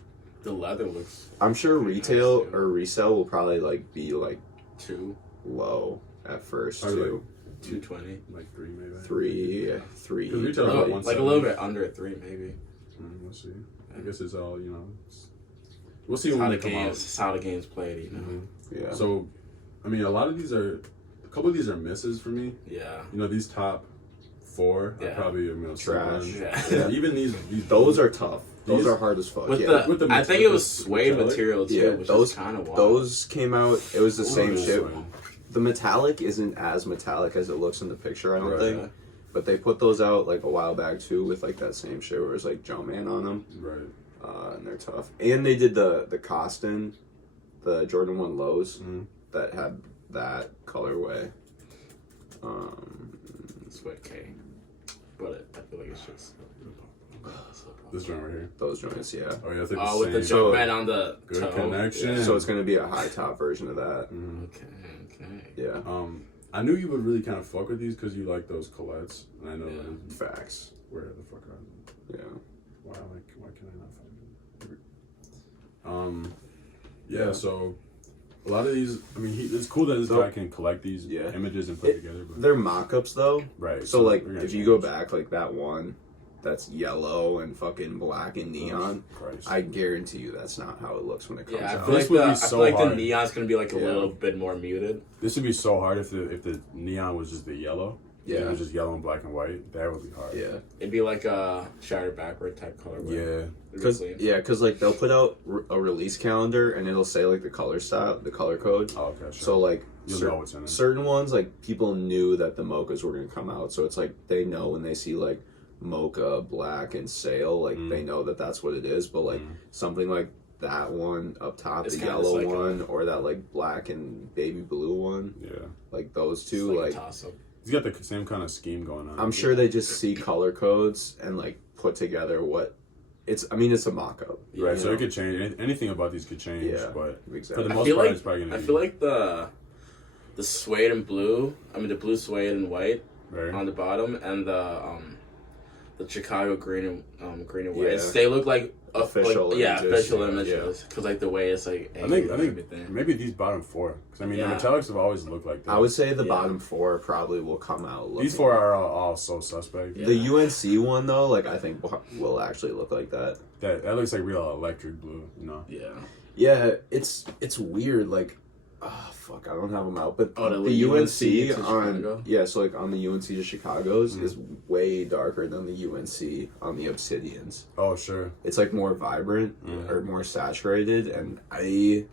the leather looks I'm sure retail nice, too. or resale will probably like be like two, low at first Probably too. 220. Like 3 maybe. Three. Because retail is like Like a 170. little bit under 3 maybe. We'll see. I guess it's all we'll see It's when how they the come games, out. it's how the games played, you know. Yeah. So, I mean, a couple of these are misses for me. Yeah. These top 4 Yeah. are probably Trash. Yeah. Even these Those are tough. Those These- are hard as fuck. With yeah. with the I think with it was the suede metallic? material too, Yeah, which those is kind of wild. those came out. It was the same Ooh, shit. suede. The metallic isn't as metallic as it looks in the picture, I don't Right. think. But they put those out like a while back too, with like that same shit where it was like Jumpman on them, Right. and they're tough. And they did the Costin, the Jordan 1 lows that had that colorway. Sweat K. But I feel like it's just. This joint right here. Those joints, yeah. Oh yeah, I think Oh, with the same. Jumpman on the Good toe. connection. So it's gonna be a high top version of that. Okay. Yeah. I knew you would really kind of fuck with these because you like those Colettes, and I know that Facts. where the fuck are they? Yeah. Why can I not find them? Yeah. So a lot of these, I mean, it's cool that this guy can collect these images and put it together. But They're mock-ups though. right. So like, we're gonna if you change. go back, like that one, that's yellow and fucking black and neon. Christ. I guarantee you that's not how it looks when it comes Yeah, I out. feel This like would the be I so feel like the hard. neon's gonna be like a Yeah. little bit more muted. This would be so hard if the neon was just the yellow. Yeah, it was just yellow and black and white. That would be hard. Yeah, It'd be like a shattered backward type colorway. Yeah, because like they'll put out a release calendar and it'll say like the color style, the color code. Oh, okay, sure. So like You'll know what's in it. certain ones, like people knew that the mochas were gonna come out, so it's like they know when they see like mocha, black, and sail, like they know that that's what it is. But like something like that one up top, It's the kinda yellow like one, or that like black and baby blue one, Yeah. like those two, It's like a toss-up. He's got the same kind of scheme going on. I'm sure they just see color codes and like put together what it's. I mean, it's a mock-up, Right, you so know? it could change. Anything about these could change, Yeah, but exactly. for the I most feel part, like it's probably going to I be... feel like the suede and blue. I mean, the blue suede and white Right. on the bottom, and the Chicago green and white. Yeah. They look like Official images. Official yeah, images. Because like the way it's like. I think everything. maybe these bottom four. Because I mean, Yeah. the metallics have always looked like that. I would say the Yeah. bottom four probably will come out. These four are all so suspect. Yeah. The UNC one though, like I think will actually look like that. That looks like real electric blue, you know? Yeah. Yeah, it's weird. Like, oh fuck, I don't have them out, but Oh, the UNC to on Chicago? so like on the UNC to Chicago's is way darker than the UNC on the Obsidians. Oh, sure. It's like more vibrant or more saturated, and I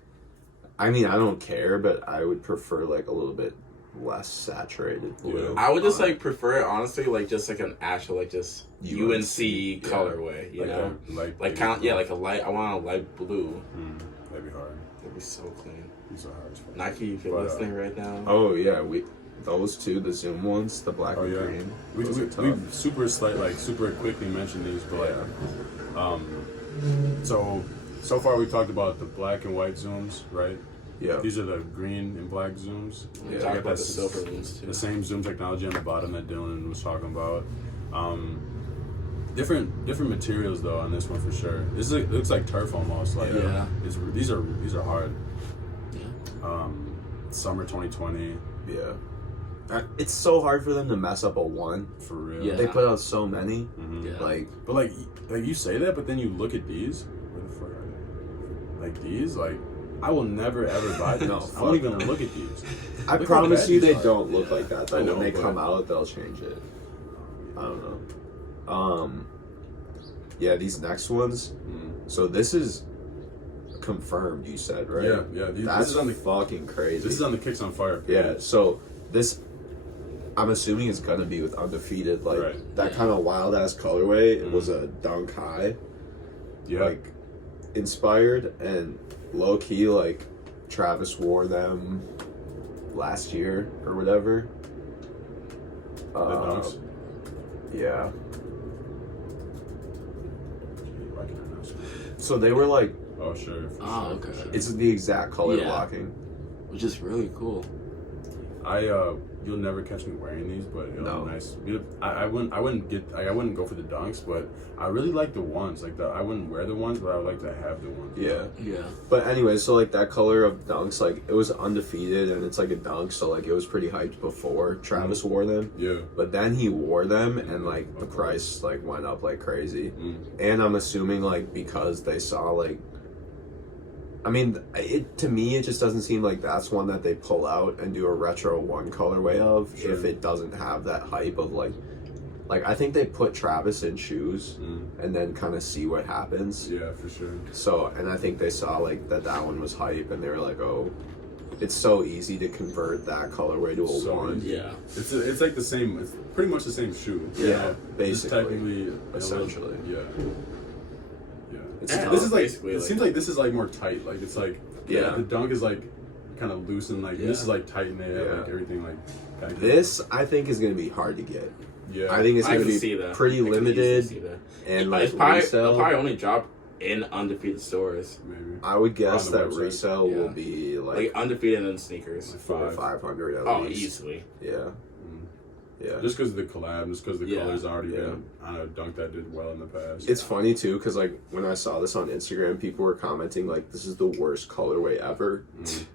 mean I don't care, but I would prefer like a little bit less saturated blue. I would just like prefer it honestly, like just like an actual like just UNC yeah. colorway, you know, like kind of like a light. I want a light blue. That'd be hard. That'd be so clean. These so hard as fuck. Nike, if you're But, listening right now. Oh yeah, those two, the Zoom ones, the black Oh and yeah, green. we those are tough. super quickly mentioned these, but like, Yeah. so far we've talked about the black and white zooms, right? Yeah. These are the green and black zooms. We Yeah, talked got about that the silver ones too. The same zoom technology on the bottom that Dylan was talking about. Different materials though on this one for sure. It looks like turf almost. Like Yeah. These are hard. Yeah. Summer 2020 Yeah. It's so hard for them to mess up a one. for real. Yeah. They put out so many. Yeah. Like, But like you say that, but then you look at these. Where the fuck are they? Like these, like I will never ever buy these. No, I fuck won't even look at these. I Look how promise bad you these they are. don't look like that though. I know, When they but- come out, they'll change it. I don't know. Yeah, these next ones. So this is confirmed, you said, right? Yeah. That's this is on the fucking crazy. This is on the Kicks on Fire page. Yeah, so this, I'm assuming it's gonna be with Undefeated, like Right. that kind of wild ass colorway. It was a Dunk High, Yeah. like inspired, and low key like Travis wore them last year or whatever. the dunks. Yeah. Why can I not see it? So they were like, Oh sure. For Oh, sure, okay. for sure. it's the exact color Yeah. blocking. Which is really cool. You'll never catch me wearing these, but it'll No. be nice. I wouldn't go for the dunks, but I really like the ones. Like I wouldn't wear the ones, but I would like to have the ones. Yeah. Yeah. But anyway, so like that color of Dunks, like it was Undefeated, and it's like a Dunk, so like it was pretty hyped before Travis wore them. Yeah. But then he wore them, and like the price like went up like crazy. And I'm assuming like because they saw like, I mean, to me it just doesn't seem like that's one that they pull out and do a retro one colorway of Sure. if it doesn't have that hype of like I think they put Travis in shoes and then kind of see what happens. Yeah, for sure. So, and I think they saw like that one was hype, and they were like, oh, it's so easy to convert that colorway to a So one. easy. Yeah. It's like the same. It's pretty much the same shoe. you Yeah, know? Just basically. technically, Essentially. Yeah. Yeah. It's And tough. this is like. Basically, It like- seems like this is like more tight. Like it's like. Yeah. The dunk is like kind of loose and like this Yeah. is like tight and they have Yeah. like everything like. Kinda This I think is gonna be hard to get. Yeah. I think it's I gonna can see be that. pretty I can easily limited, see that. and It's like probably, resell. it'll probably only drop in Undefeated stores. maybe. I would guess on the that website. resale will Yeah. be Like like Undefeated and then sneakers. Like 500 at Oh, least. easily. Yeah. Yeah. Just because of the collab, just because the Yeah. colors already Yeah. been on a dunk that did well in the past. It's funny too, because like when I saw this on Instagram, people were commenting like, "This is the worst colorway ever,"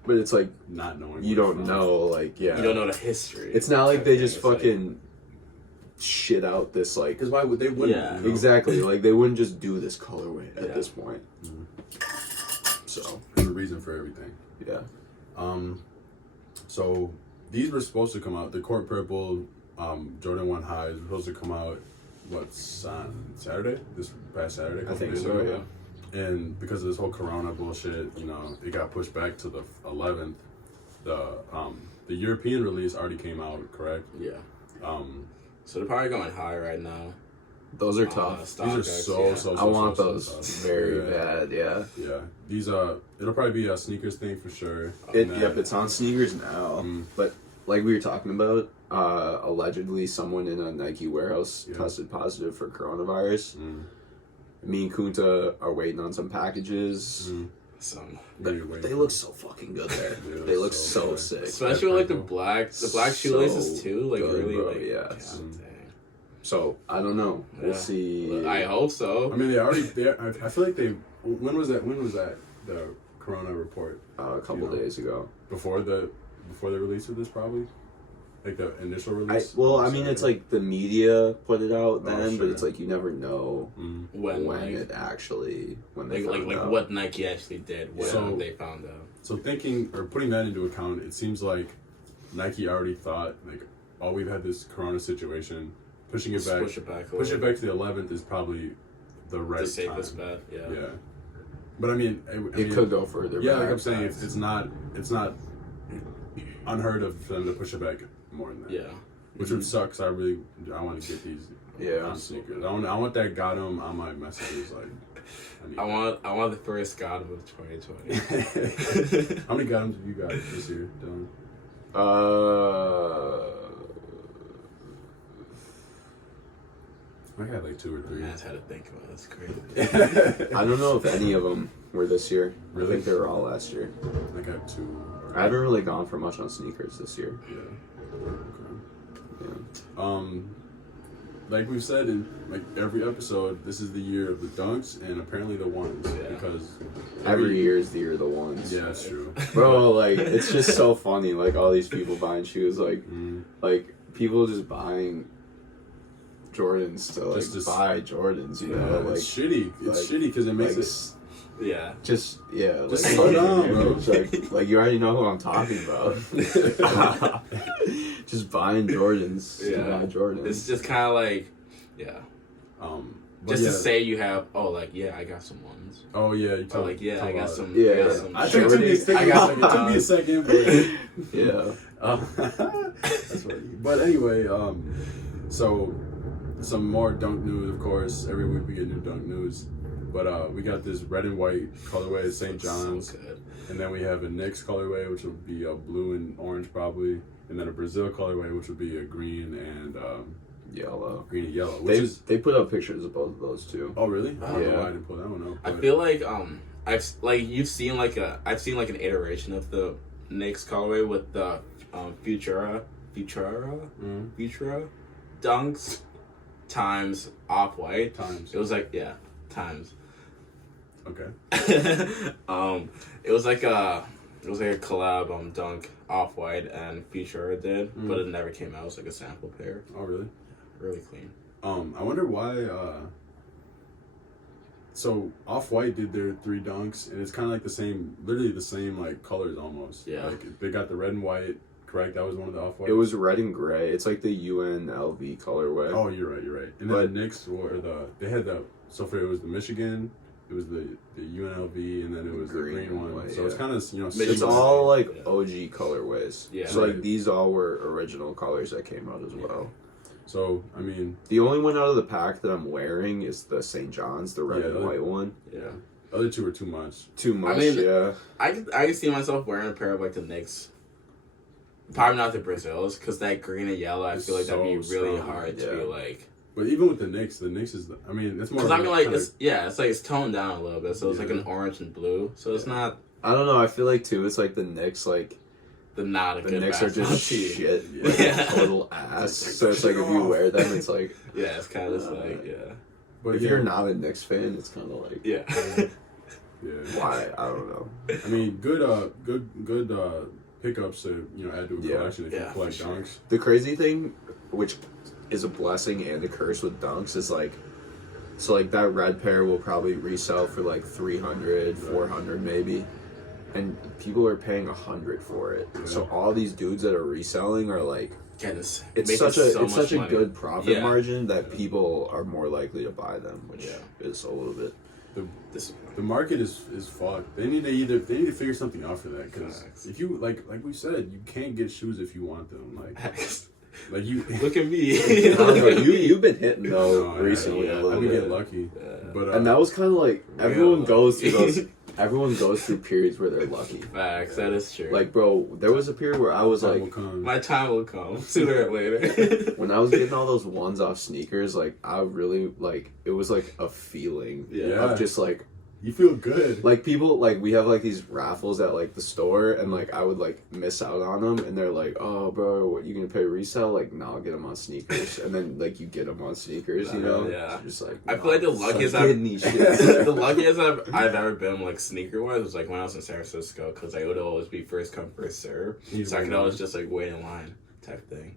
but it's like not knowing. you where don't it's from. know, like yeah, You don't know the history. It's not like they just It's like- fucking shit out this like Because why would they wouldn't? Yeah. you know? exactly like they wouldn't just do this colorway at Yeah. this point. So There's a reason for everything. yeah, So these were supposed to come out. The court purple Jordan 1 highs were supposed to come out, what's on Saturday? This past Saturday? I think days so, ago. yeah. And because of this whole Corona bullshit, you know, it got pushed back to the 11th. The European release already came out, correct? Yeah. Um, So they're probably going high right now. Those are tough. these are so I want so those tough. very bad. Yeah. Yeah, these it'll probably be a sneakers thing for sure. Yep, it's on sneakers now. Mm. But like we were talking about, allegedly someone in a Nike warehouse tested positive for coronavirus. Me and Kunta are waiting on some packages. They look so fucking good there. They look so sick. Especially with, like the black shoelaces So too. Like good, really, bro, like yes. God dang. So I don't know. We'll see. I hope so. I mean, I feel like they. When was that? The Corona report? A couple days ago. Before the release of this, probably. Like the initial release. I mean, it's like the media put it out then, sure. but it's like you never know when it actually they found out. What Nike actually did when they found out. So thinking or putting that into account, it seems like Nike already thought like, oh, we've had this Corona situation. Pushing it back to the 11th is probably the safest bet. Yeah. But I mean, it could go further. Yeah, like I'm saying, it's not unheard of for them to push it back more than that. Yeah. Which would suck. 'Cause I want to get these. On sneakers. I want that Gotham on my messages. Like, I want the first Gotham of 2020. How many Gothams have you got this year, Dylan? I got like 2 or 3. I had to think about it. That's crazy. I don't know if any of them were this year. Really? I think they were all last year. I got 2. I haven't really gone for much on sneakers this year. Yeah. Okay. Yeah. Like we've said in like every episode, this is the year of the dunks and apparently the ones because every year is the year of the ones. Yeah, that's true. Bro, like it's just so funny. Like all these people buying shoes, like people just buying Jordans to like buy Jordans. You know, like it's shitty. It's shitty because it makes it. Yeah. Just slow down, bro. Like you already know who I'm talking about. Just buying Jordans. To buy Jordans. It's just kind of like, just to say you have. Oh, like I got some ones. Oh yeah, you tell, like I got some. I think it took me a second, but yeah. That's funny. But anyway, so some more dunk news, of course. Every week we get new dunk news. But we got this red and white colorway at St. John's. So good. And then we have a Knicks colorway, which will be a blue and orange probably. And then a Brazil colorway, which will be a green and yellow. Green and yellow. They put up pictures of both of those too. Oh really? I don't know yeah. why I didn't pull that one up. I feel like I've seen an iteration of the Knicks colorway with the Futura dunks times off-white. Times. It was like times. Okay. It was like a collab dunk off-white and Futura did, but it never came out. It was like a sample pair. Oh really? Really clean. I wonder why. So Off-White did their 3 dunks, and it's kind of like literally the same like colors almost. Yeah. Like they got the red and white. Correct. That was one of the Off-Whites. It was red and gray. It's like the UNLV colorway. Oh, you're right. And then the Knicks it was the Michigan, it was the UNLV, and then it was the green one. White, so it's kind of it's all like OG colorways. Yeah. So like these all were original colors that came out as well. So I mean, the only one out of the pack that I'm wearing is the St. John's, the red and white one. Yeah. Other 2 are too much. Too much. I mean, yeah. I can see myself wearing a pair of like the Knicks. Probably not the Brazils, because that green and yellow, I feel like that'd be really hard to be like. But even with the Knicks is it's more. Because I mean, like it's like it's toned down a little bit, so it's like an orange and blue, so it's not. I don't know. I feel like too. It's like the Knicks, like the Knicks are just shit, total ass. So it's like if you wear them, it's like it's kind of like But if you're not a Knicks fan, it's kind of like why? I don't know. I mean, good pickups to add to a collection if you collect dunks. The crazy thing, which is a blessing and a curse with dunks, is like, so like that red pair will probably resell for like 300, 400 maybe, and people are paying 100 for it. So all these dudes that are reselling are like Goodness, it's such a money. good profit Yeah. margin that people are more likely to buy them, which is a little bit. The market is fucked. They need to figure something out for that, because if you like we said, you can't get shoes if you want them. Like you look at me. You've been hitting though recently a little I bit. get lucky, but and that was kind of like everyone goes through those. Everyone goes through periods where they're lucky. Facts, that is true. Like, bro, there was a period where I was like, my time will come sooner or later. when I was getting all those ones off sneakers, like I really like it was like a feeling of just like. You feel good. Like people, like we have like these raffles at like the store, and like I would like miss out on them, and they're like, "Oh, bro, what you gonna pay resale?" Like, no, I'll get them on sneakers, and then like you get them on sneakers, you know? Yeah. So just like I feel like the luckiest the luckiest I've ever been like sneaker wise was like when I was in San Francisco, because I would always be first come first serve, so I could always just like wait in line type thing.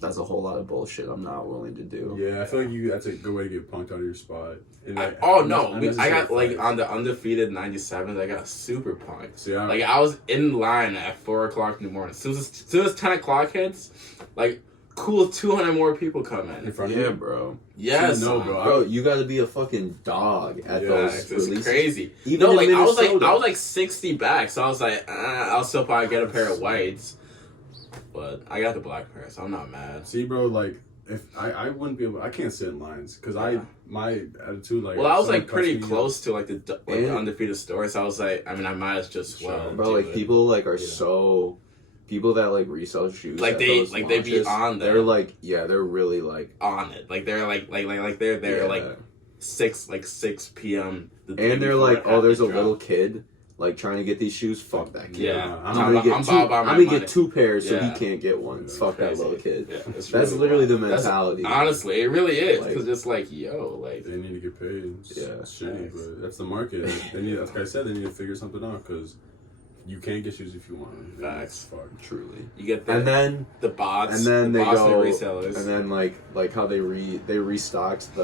That's a whole lot of bullshit I'm not willing to do. Yeah, I feel like that's a good way to get punked out of your spot. And like, I got like on the undefeated 97s, I got super punked. So, yeah. Like I was in line at 4 o'clock in the morning. As soon as 10 o'clock hits, like cool 200 more people come in. front of you, bro. Yes, bro. You got to be a fucking dog at those releases. It's crazy. Even like I Minnesota. was like 60 back, so I was like, I'll still probably get a pair of whites. But I got the black pair, so I'm not mad. See, bro, like if I wouldn't be able, I can't sit in lines because my attitude like. Well, I was like pretty close to like the undefeated store, so I was like, I mean, I might as just bro. Like people like are so people that like resell shoes. Like they be on there. They're like they're really like on it. Like they're like they're there like 6 p.m. And they're like, oh, there's a little kid. Like trying to get these shoes, fuck that kid. Yeah, I'm gonna get 2 pairs so he can't get one. Fuck that little kid. Yeah, that's really literally the mentality. Honestly, it really is because it's like, yo, like they need to get paid. It's shitty, but that's the market. They need, like I said, they need to figure something out because you can't get shoes if you want them. Facts, truly. You get the bots, and then they go resellers, and then like how they restocked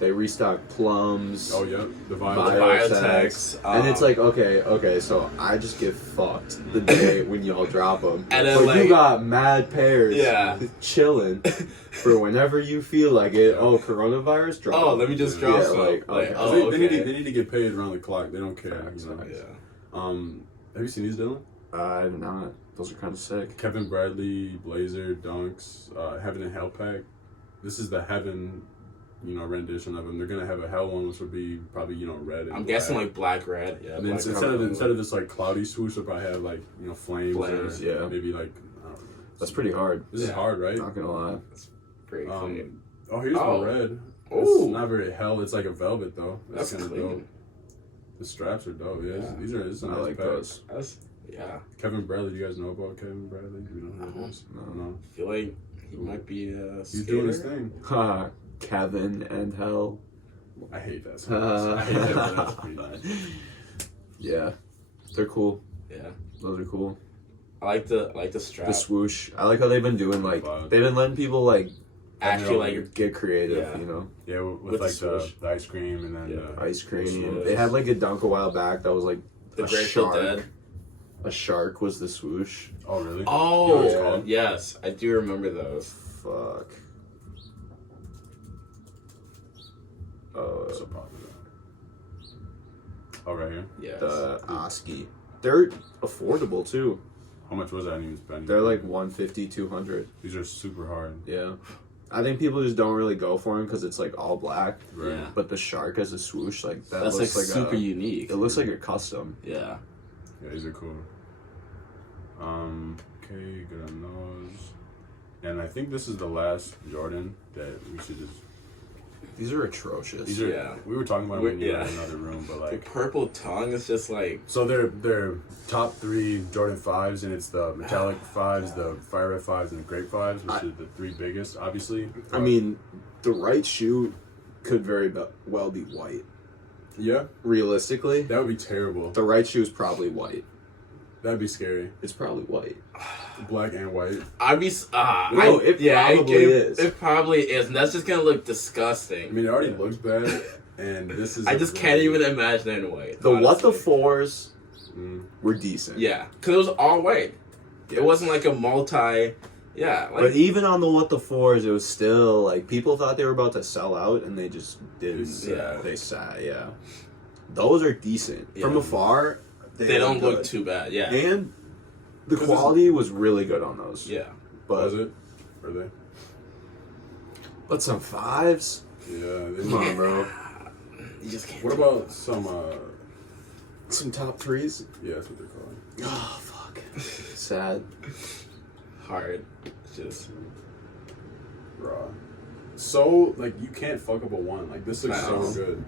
They restock plums. Oh yeah, the biotechs. And it's like okay, so I just get fucked the day when y'all drop them. And then but like, you got mad pairs, chilling for whenever you feel like it. Oh, coronavirus drop. Oh, let me just drop some. They need to get paid around the clock. They don't care. Have you seen these, Dylan? I have not. Those are kind of sick. Kevin Bradley Blazer Dunks, Heaven and Hell pack. This is the Heaven, rendition of them. They're gonna have a Hell one, which would be probably red. And I'm guessing like black red. Yeah. And then instead of this like cloudy swoosh, they'll probably have like flames or maybe like. I don't know. That's pretty hard. This is hard, right? Not gonna lie. That's pretty clean. Oh, here's the red. Oh, it's not very hell. It's like a velvet though. That's kind of dope. The straps are dope. Yeah, this is a nice like pack. those. Kevin Bradley. Do you guys know about Kevin Bradley? We don't know who it is. No. I feel like he might be a skater. He's doing his thing. Kevin and Hell. I hate that song. I hate that. That's pretty nice. Yeah, they're cool. Yeah, those are cool. I like the strap. The swoosh. I like how they've been doing they've been letting people actually get creative. Yeah, with like the ice cream and then ice cream. They had like a dunk a while back that was like the Grateful Dead. A shark was the swoosh. Oh really? Oh yes, I do remember those. Fuck. So popular. Oh, right here? Yes. The Oski. They're affordable too. How much was that even spending? They're like 150, 200. These are super hard. Yeah. I think people just don't really go for them because it's like all black. Right. Yeah. But the shark as a swoosh, like that's looks like super unique. It looks like a custom. Yeah. Yeah, these are cool. Okay, good on those. And I think this is the last Jordan that we should just. These are atrocious. These are, we were talking about it when you were in another room, but the purple tongue is just like. So they're top 3 Jordan 5s, and it's the metallic 5s, the fire red 5s, and the grape 5s, which are the 3 biggest, obviously. I mean, the right shoe could very well be white. Yeah. Realistically, that would be terrible. The right shoe is probably white. That'd be scary. It's probably white. Black and white. No, it probably is. It probably is, and that's just gonna look disgusting. I mean, it already looks bad, and this is. I just can't even imagine it in white. The What the 4s were decent. Yeah, because it was all white. It wasn't like a multi Yeah, like, But even on the what the fours, it was still like people thought they were about to sell out, and they just didn't. Yeah. They sat. Yeah, those are decent from Yeah. afar. they don't good. look too bad. Yeah, And the quality was really good on those. yeah. But Was it? Are they? but some fives. Yeah. They Come on, bro. You just can't. What do about some? Some top threes. Yeah, that's what they're calling. Oh fuck. Sad. hard? It's just Raw. So like you can't fuck up a one. Like this looks I so know. good.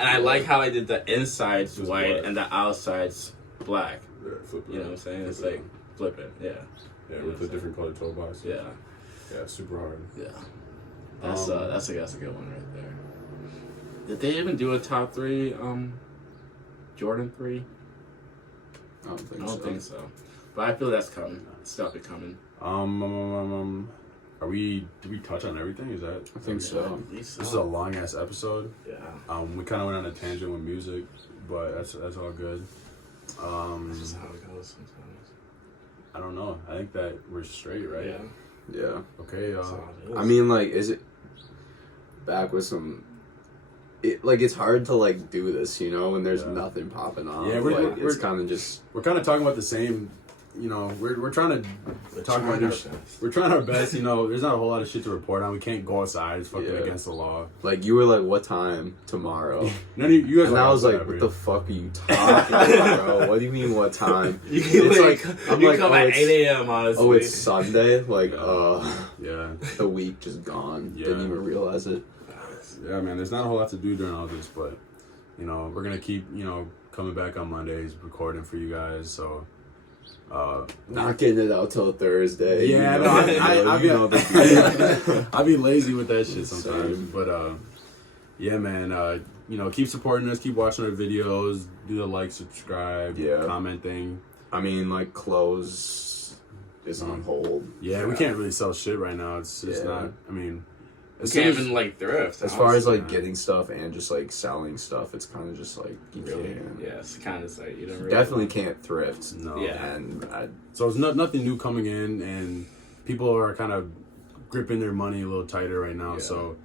and I like how I did the insides Just white black. and the outsides black. Yeah, flip it. You know what I'm saying? It's Flip like it. flip it. Yeah, Yeah, with the different colored toe box. yeah, Yeah, super hard. yeah. That's a good one right there. Did they even do a top three? Jordan 3? I don't think I so. don't think so. But I feel that's coming. Stuff is coming. Are we? Did we touch on everything? Is that? I think so. I believe so. This is a long ass episode. Yeah. We kind of went on a tangent with music, but that's all good. That's just how it goes sometimes. I don't know. I think that we're straight, right? Yeah. Yeah. Okay. That's how it is. I mean, like, is it back with some? It's hard to like do this, you know, when there's Yeah. nothing popping off. Yeah, it's kind of just. we're kind of talking about the same. You know, we're trying to talk about this. We're trying our best. You know, there's not a whole lot of shit to report on. We can't go outside. It's fucking Yeah. against the law. Like, you were like, what time tomorrow? None of you guys. And were I was like, outside, what bro. the fuck are you talking about, bro? What do you mean, what time? You It's like, I'm you like, come oh, at it's- 8 a.m. honestly. Oh, it's Sunday? Like, Yeah. the week just gone. Yeah. Didn't even realize it. Yeah, man. There's not a whole lot to do during all this, but you know, we're gonna keep coming back on Mondays, recording for you guys. So. Not getting it out till Thursday. Yeah, you no, know, the I be lazy with that shit sometimes. Same. But yeah, man. Keep supporting us, keep watching our videos, do the like, subscribe, Yeah. comment thing. I mean, like, clothes is on hold. Yeah, we can't really sell shit right now. It's just Yeah. not. I mean, We as soon can't as- even like thrift. As far as like honestly, getting stuff and just like selling stuff, it's kind of just like you Really? can't. Yeah, it's kind of like you don't really. Definitely can't thrift. no. Yeah. And So it's nothing new coming in, and people are kind of gripping their money a little tighter right now. Yeah. So,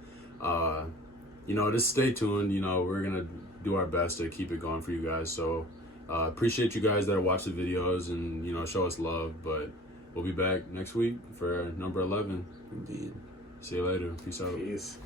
just stay tuned. We're gonna do our best to keep it going for you guys. So, appreciate you guys that watch the videos and show us love. But we'll be back next week for number 11. indeed. See you later. Peace out. Peace.